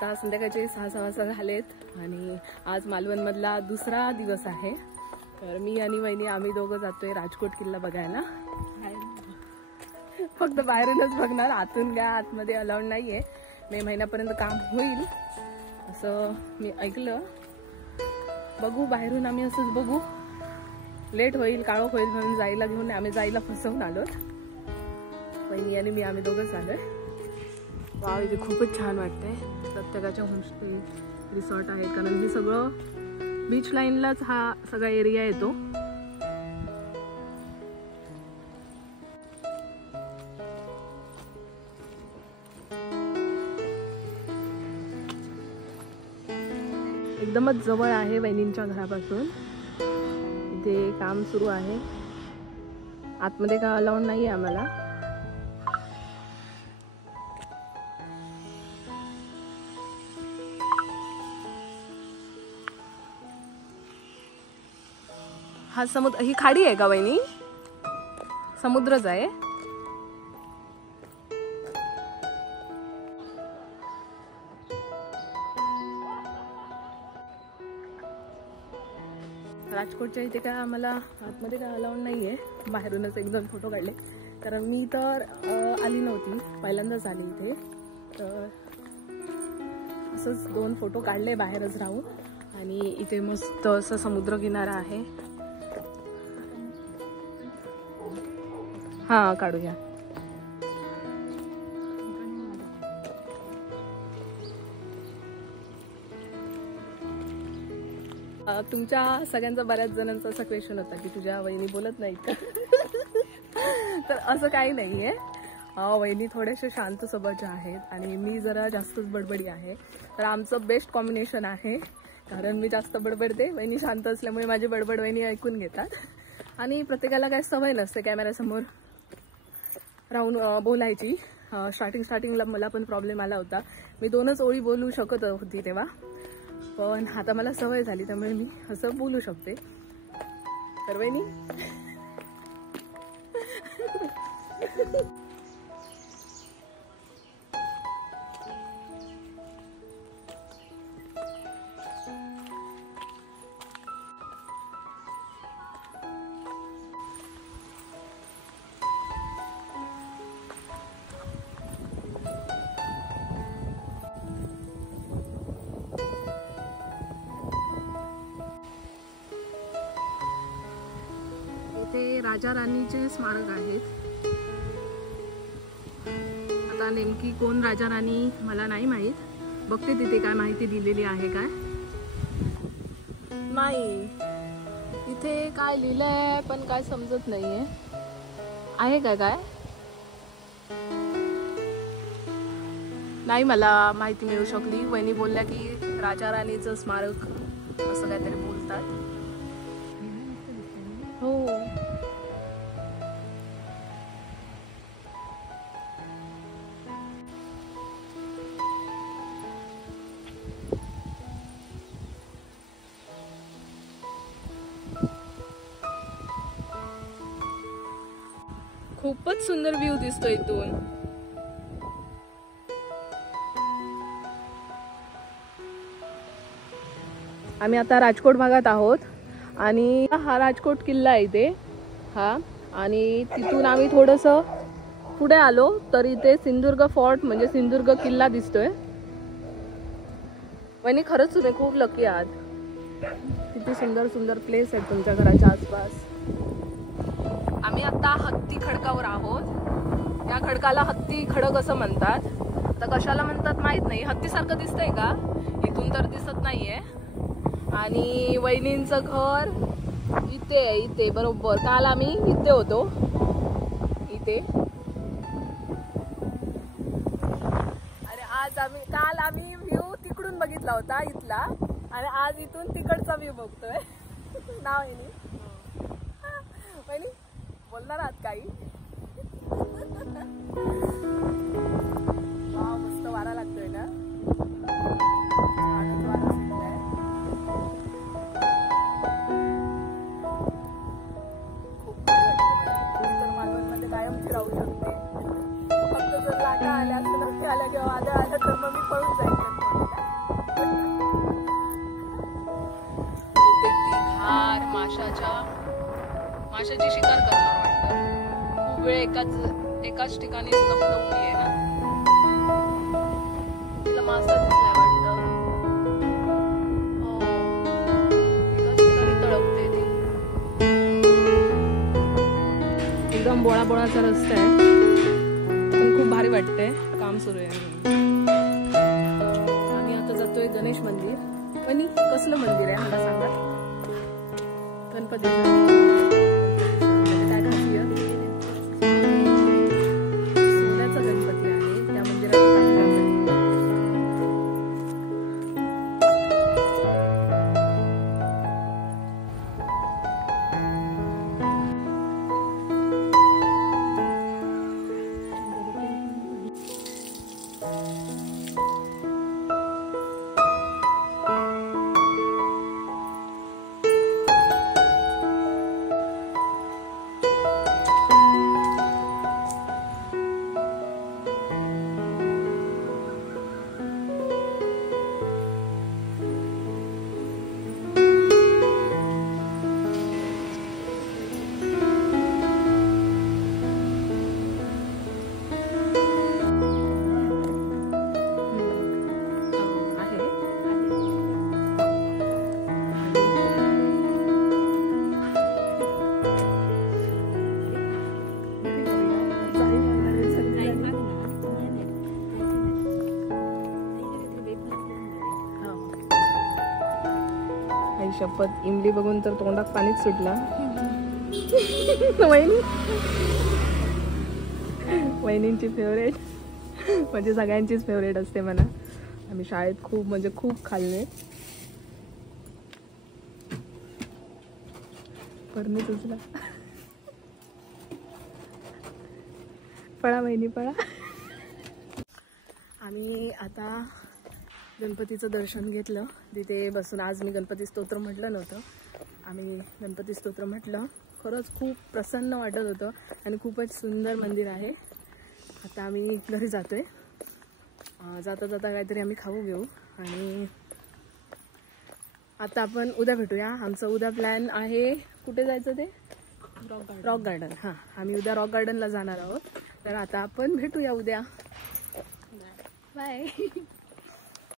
आता संध्याकाळचे 6 वाजता झालेत आणि आज मालवणमधला दुसरा दिवस आहे. तर मी आणि वहिनी आम्ही दोघं जातोय राजकोट किल्ला बघायला. फक्त बाहेरूनच बघणार, आतून काय आतमध्ये अलाउड नाहीये. मे महिन्यापर्यंत काम होईल असं मी ऐकलं. बघू बाहेरून आम्ही असंच बघू. लेट होईल, काळोख होईल म्हणून जायला घेऊन आम्ही जायला फसवून आलो. वहिनी आणि मी आम्ही दोघंच आलोय. वाव, इथे खूपच छान वाटतंय. प्रत्येकाच्या होमस्टे रिसॉर्ट आहेत कारण मी सगळं बीच लाईनलाच हा सगळा एरिया येतो. एकदमच जवळ आहे वहिनींच्या घरापासून. इथे काम सुरू आहे. आतमध्ये काय अलाउड नाही आहे आम्हाला. हा समुद्र, ही खाडी आहे का वहिनी? समुद्रच आहे. राजकोटच्या इथे काय आम्हाला आतमध्ये काय अलाउड नाहीये. बाहेरूनच 1-2 फोटो काढले कारण मी तर आली नव्हती, पहिल्यांदाच आली इथे. तर असंच 2 फोटो काढले बाहेरच राहून. आणि इथे मस्त असं समुद्र किनारा आहे. हा काढूया. तुमच्या सगळ्यांचा बऱ्याच जणांचा असा क्वेश्चन होता की तुझ्या वहिनी बोलत नाहीत का? तर असं काही नाहीये. वहिनी थोडेसे शांत स्वभावाच्या आहेत आणि मी जरा जास्तच बडबडी आहे. तर आमचं बेस्ट कॉम्बिनेशन आहे कारण मी जास्त बडबडते, वहिनी शांत असल्यामुळे माझी बडबड वहिनी ऐकून घेतात. आणि प्रत्येकाला काय सवय नसते कॅमेऱ्यासमोर राहून बोलायची. स्टार्टिंगला मला पण प्रॉब्लेम आला होता. मी 2च ओळी बोलू शकत होती तेव्हा, पण आता मला सवय झाली त्यामुळे मी असं बोलू शकते. तर वहिनी इथे राजा राणीचे स्मारक आहेत. आता नेमकी कोण राजा राणी मला नाही माहीत. बघते तिथे काय माहिती दिलेली आहे काय. नाही इथे काय लिहिलंय पण काय समजत नाहीये. आहे काय काय नाही मला माहिती मिळू शकली. वहिनी बोलल्या की राजा राणीचं स्मारक असं काहीतरी बोलतात. हो खूपच सुंदर व्ह्यू दिसतो इथून. आम्ही आता राजकोट भागात आहोत आणि हा राजकोट किल्ला आहे इथे हा. आणि तिथून आम्ही थोडंसं पुढे आलो तर इथे सिंधुदुर्ग फोर्ट म्हणजे सिंधुदुर्ग किल्ला दिसतोय. वहिनी खरंच तुम्ही खूप लकी आहात. किती सुंदर सुंदर प्लेस आहेत तुमच्या घराच्या आसपास. आम्ही आता हत्ती खडकावर आहोत. या खडकाला हत्ती खडक असं म्हणतात. तर कशाला म्हणतात माहित नाही. हत्तीसारखं दिसतंय का? इथून तर दिसत नाहीये. आणि वहिनींचं घर इथे आहे. इथे बरोबर काल आम्ही इथे होतो. इथे अरे काल आम्ही व्ह्यू तिकडून बघितला होता इथला आणि आज इथून तिकडचा व्ह्यू बघतोय. नाव वहिनी वहिनी बोलणार आहात काही? मस्त वारा लागतोय ना. खूप मालवणमध्ये कायमची राहू शकते. फक्त जर लाटा आल्या असं नक्की आल्या किंवा वादळ आलं तर मग मी पळून जाईल. माशाची शिकार करणार वाटतं. खूप वेळ एकाच ठिकाणी उभी आहे ना. तिला मासा दिसलाय वाटतं. एकाच ठिकाणी तळपते ती. एकदम बोळाचा रस्ता आहे, पण खूप भारी वाटतंय. काम सुरू आहे. आम्ही आता जातोय गणेश मंदिर. पण कसलं मंदिर आहे मला सांगा. गणपतीचं काय खासियत? सोन्याचा गणपती आहे. त्या मंदिरात शपथ. इमली बघून तर तोंडात पाणीच सुटला. वहिनींची फेवरेट म्हणजे सगळ्यांचीच फेवरेट असते म्हणा. आम्ही शाळेत खूप खाल्ले. परणी सुचला. पळा वहिनी पळा. आम्ही आता गणपतीचं दर्शन घेतलं. तिथे बसून आज मी गणपती स्तोत्र म्हटलं नव्हतं. आम्ही गणपती स्तोत्र म्हटलं. खरंच खूप प्रसन्न वाटत होतं आणि खूपच सुंदर मंदिर आहे. आता आम्ही घरी जातोय. जाता काहीतरी आम्ही खाऊ घेऊ आणि आता आपण उद्या भेटूया. आमचं उद्या प्लॅन आहे. कुठे जायचं ते? Rock garden. हां, आम्ही उद्या रॉक गार्डनला जाणार आहोत. तर आता आपण भेटूया उद्या. बाय.